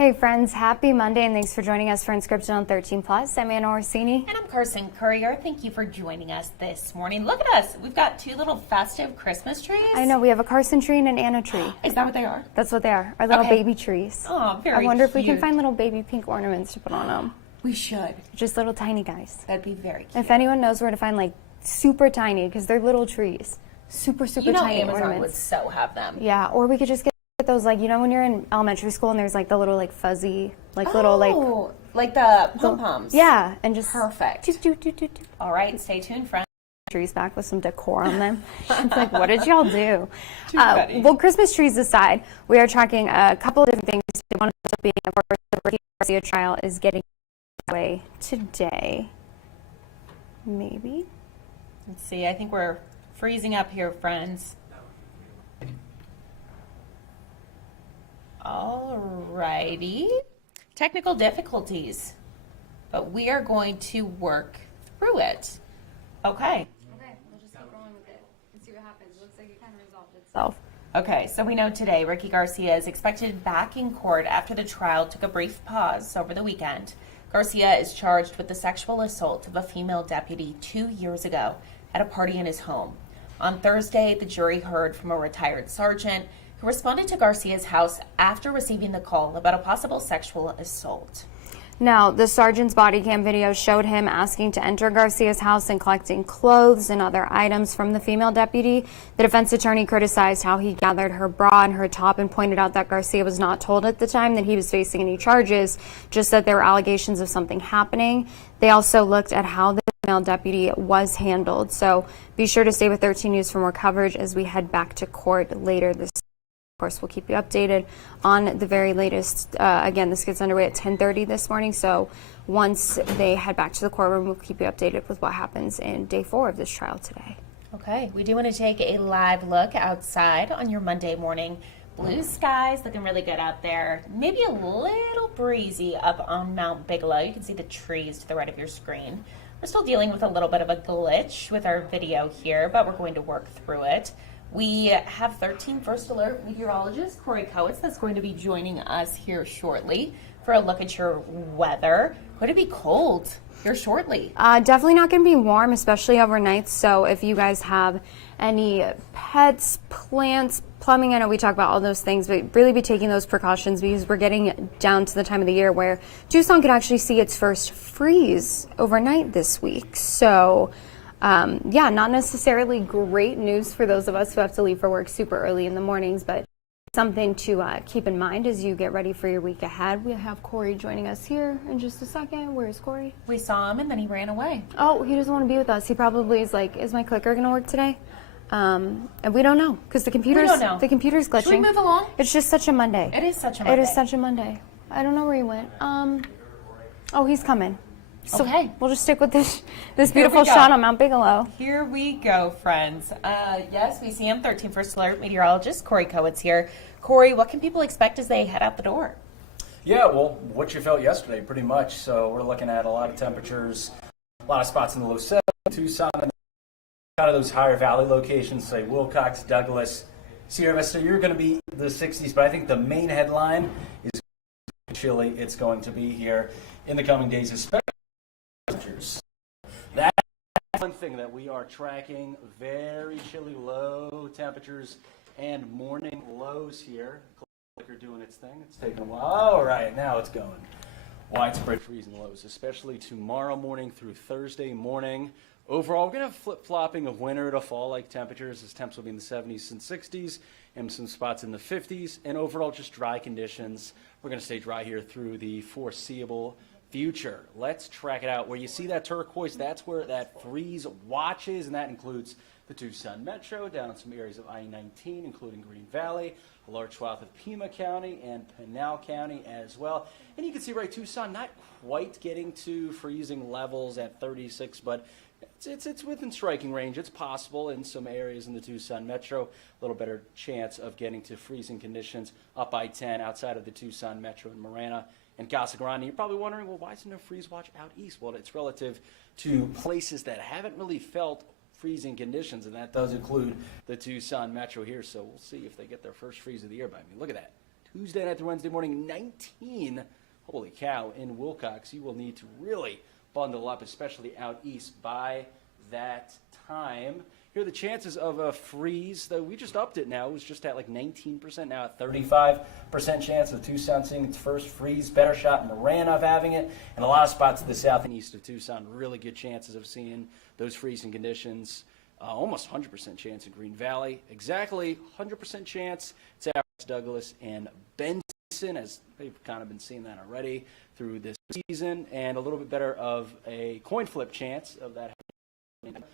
Hey friends, happy Monday and thanks for joining us for Unscripted on 13 Plus. I'm Anna Orsini. And I'm Carson Courier. Thank you for joining us this morning. Look at us. We've got two little festive Christmas trees. I know, we have a Carson tree and an Anna tree. Is that what they are? That's what they are, our little baby trees. Oh, very cute. I wonder if we can find little baby pink ornaments to put on them. We should. Just little tiny guys. That'd be very cute. If anyone knows where to find like super tiny, because they're little trees. Super tiny Amazon ornaments. would so have them. Yeah, or we could just get those, like, you know when you're in elementary school and there's like the little like fuzzy, like little like the pom-poms. Yeah, and just perfect. Do. All right, stay tuned, friends. Trees back with some decor on them. It's like, what did y'all do? Too funny. Well, Christmas trees aside, we are tracking a couple of different things. One of them being, of course, the Garcia trial is getting away today. Maybe. Let's see. I think we're freezing up here, friends. Alrighty. Technical difficulties, but we are going to work through it. Okay. Okay, we'll just keep rolling with it and see what happens. It looks like it kind of resolved itself. Okay, so we know today Ricky Garcia is expected back in court after the trial took a brief pause over the weekend. Garcia is charged with the sexual assault of a female deputy 2 years ago at a party in his home. On Thursday, the jury heard from a retired sergeant who responded to Garcia's house after receiving the call about a possible sexual assault. Now, the sergeant's body cam video showed him asking to enter Garcia's house and collecting clothes and other items from the female deputy. The defense attorney criticized how he gathered her bra and her top and pointed out that Garcia was not told at the time that he was facing any charges, just that there were allegations of something happening. They also looked at how the female deputy was handled. So be sure to stay with 13 News for more coverage as we head back to court later this. Of course, we'll keep you updated on the very latest. Again, this gets underway at 10:30 this morning, so once they head back to the courtroom, we'll keep you updated with what happens in day 4 of this trial today. Okay, we do want to take a live look outside on your Monday morning. Blue skies looking really good out there. Maybe a little breezy up on Mount Bigelow. You can see the trees to the right of your screen. We're still dealing with a little bit of a glitch with our video here, but we're going to work through it. We have 13 First Alert meteorologist Corey Kowitz that's going to be joining us here shortly for a look at your weather. Going to be cold here shortly. Definitely not going to be warm, especially overnight. So if you guys have any pets, plants, plumbing, I know we talk about all those things, but really be taking those precautions because we're getting down to the time of the year where Tucson could actually see its first freeze overnight this week. So yeah, not necessarily great news for those of us who have to leave for work super early in the mornings, but something to keep in mind as you get ready for your week ahead. We have Corey joining us here in just a second. Where's Corey? We saw him and then he ran away. Oh, he doesn't want to be with us. He probably is like, is my clicker going to work today? And we don't know because the computer's glitching. Should we move along? It's just such a Monday. It is such a Monday. It is such a Monday. I don't know where he went. Oh, he's coming. So okay, we'll just stick with this beautiful shot on Mount Bigelow. Here we go, friends. Yes, we see him. 13 First Alert meteorologist Corey Kowitz here. Corey, what can people expect as they head out the door? Yeah, well, what you felt yesterday, pretty much. So we're looking at a lot of temperatures, a lot of spots in the low 70s, Tucson, kind of those higher valley locations, say Wilcox, Douglas, Sierra Vista. You're going to be the 60s, but I think the main headline is chilly. It's going to be here in the coming days, especially. That's one thing that we are tracking, very chilly low temperatures and morning lows here. Clicker doing its thing. It's taking a while. All right, now it's going. Widespread freezing lows, especially tomorrow morning through Thursday morning. Overall, we're going to have flip-flopping of winter to fall-like temperatures as temps will be in the 70s and 60s and some spots in the 50s. And overall, just dry conditions. We're going to stay dry here through the foreseeable future. Let's track it out. Where you see that turquoise, that's where that freeze watch is, and that includes the Tucson Metro, down in some areas of I-19, including Green Valley, a large swath of Pima County and Pinal County as well. And you can see, right, Tucson not quite getting to freezing levels at 36, but it's within striking range. It's possible in some areas in the Tucson Metro. A little better chance of getting to freezing conditions up I-10 outside of the Tucson Metro and Marana and Casa Grande. You're probably wondering, well, why is there no freeze watch out east? Well, it's relative to places that haven't really felt freezing conditions, and that does include the Tucson Metro here. So we'll see if they get their first freeze of the year. But I mean, look at that. Tuesday night through Wednesday morning, 19. Holy cow, in Wilcox. You will need to really bundle up, especially out east by that time. Here are the chances of a freeze, though we just upped it now. It was just at like 19%, now at 35% chance of Tucson seeing its first freeze. Better shot in Marana of having it. And a lot of spots to the south and east of Tucson, really good chances of seeing those freezing conditions. Almost 100% chance in Green Valley. Exactly 100% chance. It's at Douglas and Benson, as they've kind of been seeing that already through this season. And a little bit better of a coin flip chance of that happening.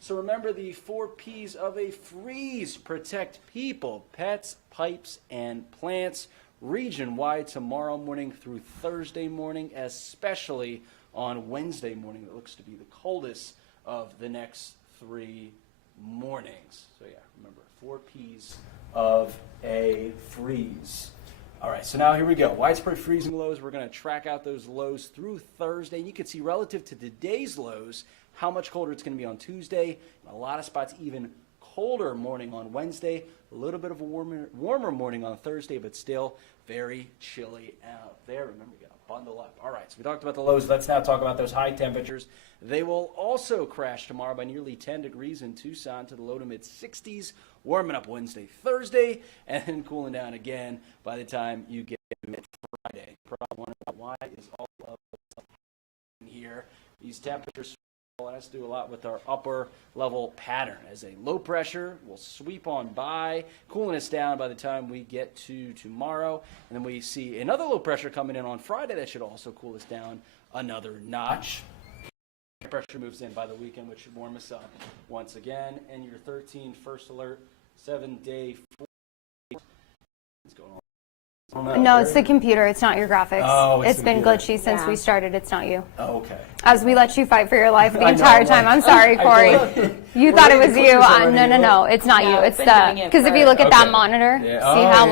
So remember the 4 P's of a freeze: protect people, pets, pipes, and plants. Region-wide tomorrow morning through Thursday morning, especially on Wednesday morning. It looks to be the coldest of the next 3 mornings. So yeah, remember, 4 P's of a freeze. All right, so now here we go. Widespread freezing lows. We're going to track out those lows through Thursday. You can see relative to today's lows how much colder it's going to be on Tuesday. A lot of spots even colder morning on Wednesday. A little bit of a warmer morning on Thursday, but still very chilly out there. Remember, you got to bundle up. All right, so we talked about the lows. Let's now talk about those high temperatures. They will also crash tomorrow by nearly 10 degrees in Tucson to the low to mid 60s, warming up Wednesday, Thursday, and then cooling down again by the time you get to Friday. Probably wondering why is all of this here. These temperatures has to do a lot with our upper level pattern, as a low pressure will sweep on by, cooling us down by the time we get to tomorrow. And then we see another low pressure coming in on Friday that should also cool us down another notch. Pressure moves in by the weekend, which should warm us up once again. And your 13 first alert 7-day what's going on? No, it's the computer. It's not your graphics. Oh, it's been computer. glitchy since we started. It's not you. Oh, okay. As we let you fight for your life the I know, entire time. I'm sorry, Corey. You thought it was you. No. It's not you. It's the because if you look at that monitor, see how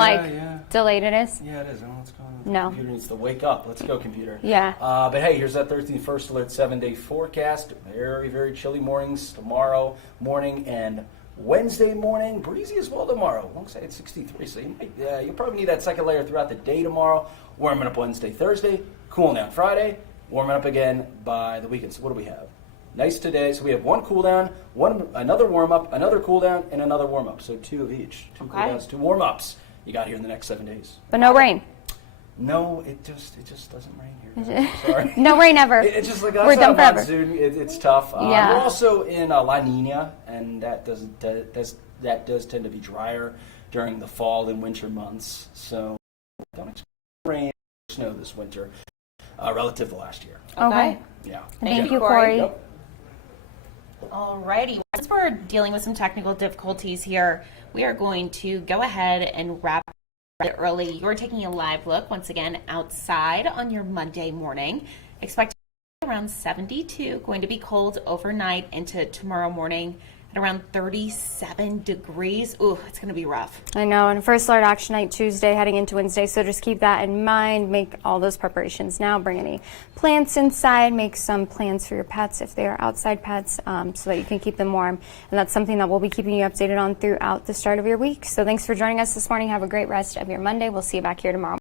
delayed it is. Yeah, it is. I don't know what's going on. No. The computer needs to wake up. Let's go, computer. Yeah. But hey, here's that 13 first alert 7-day forecast. Very, very chilly mornings tomorrow morning and Wednesday morning. Breezy as well tomorrow. Won't say it's 63, so you'll probably need that second layer throughout the day tomorrow. Warming up Wednesday, Thursday. Cooling down Friday. Warming up again by the weekend. So what do we have? Nice today. So we have one cool down, another warm up, another cool down, and another warm up. So 2 of each. 2 cool downs, 2 warm ups. You got here in the next 7 days. But no rain. No, it just doesn't rain here. I'm sorry. No rain ever. It's just like we're done forever. Monsoon. It's tough. Yeah. We're also in La Nina, and that does tend to be drier during the fall and winter months. So don't expect rain or snow this winter relative to last year. Okay. Yeah. Thank you, Corey. Yep. Alrighty, since we're dealing with some technical difficulties here, we are going to go ahead and wrap it early. You're taking a live look once again outside on your Monday morning. Expect around 72, going to be cold overnight into tomorrow morning at around 37 degrees. Ooh, it's going to be rough. I know, and first alert action night Tuesday heading into Wednesday, so just keep that in mind. Make all those preparations now. Bring any plants inside. Make some plans for your pets if they are outside pets so that you can keep them warm. And that's something that we'll be keeping you updated on throughout the start of your week. So thanks for joining us this morning. Have a great rest of your Monday. We'll see you back here tomorrow.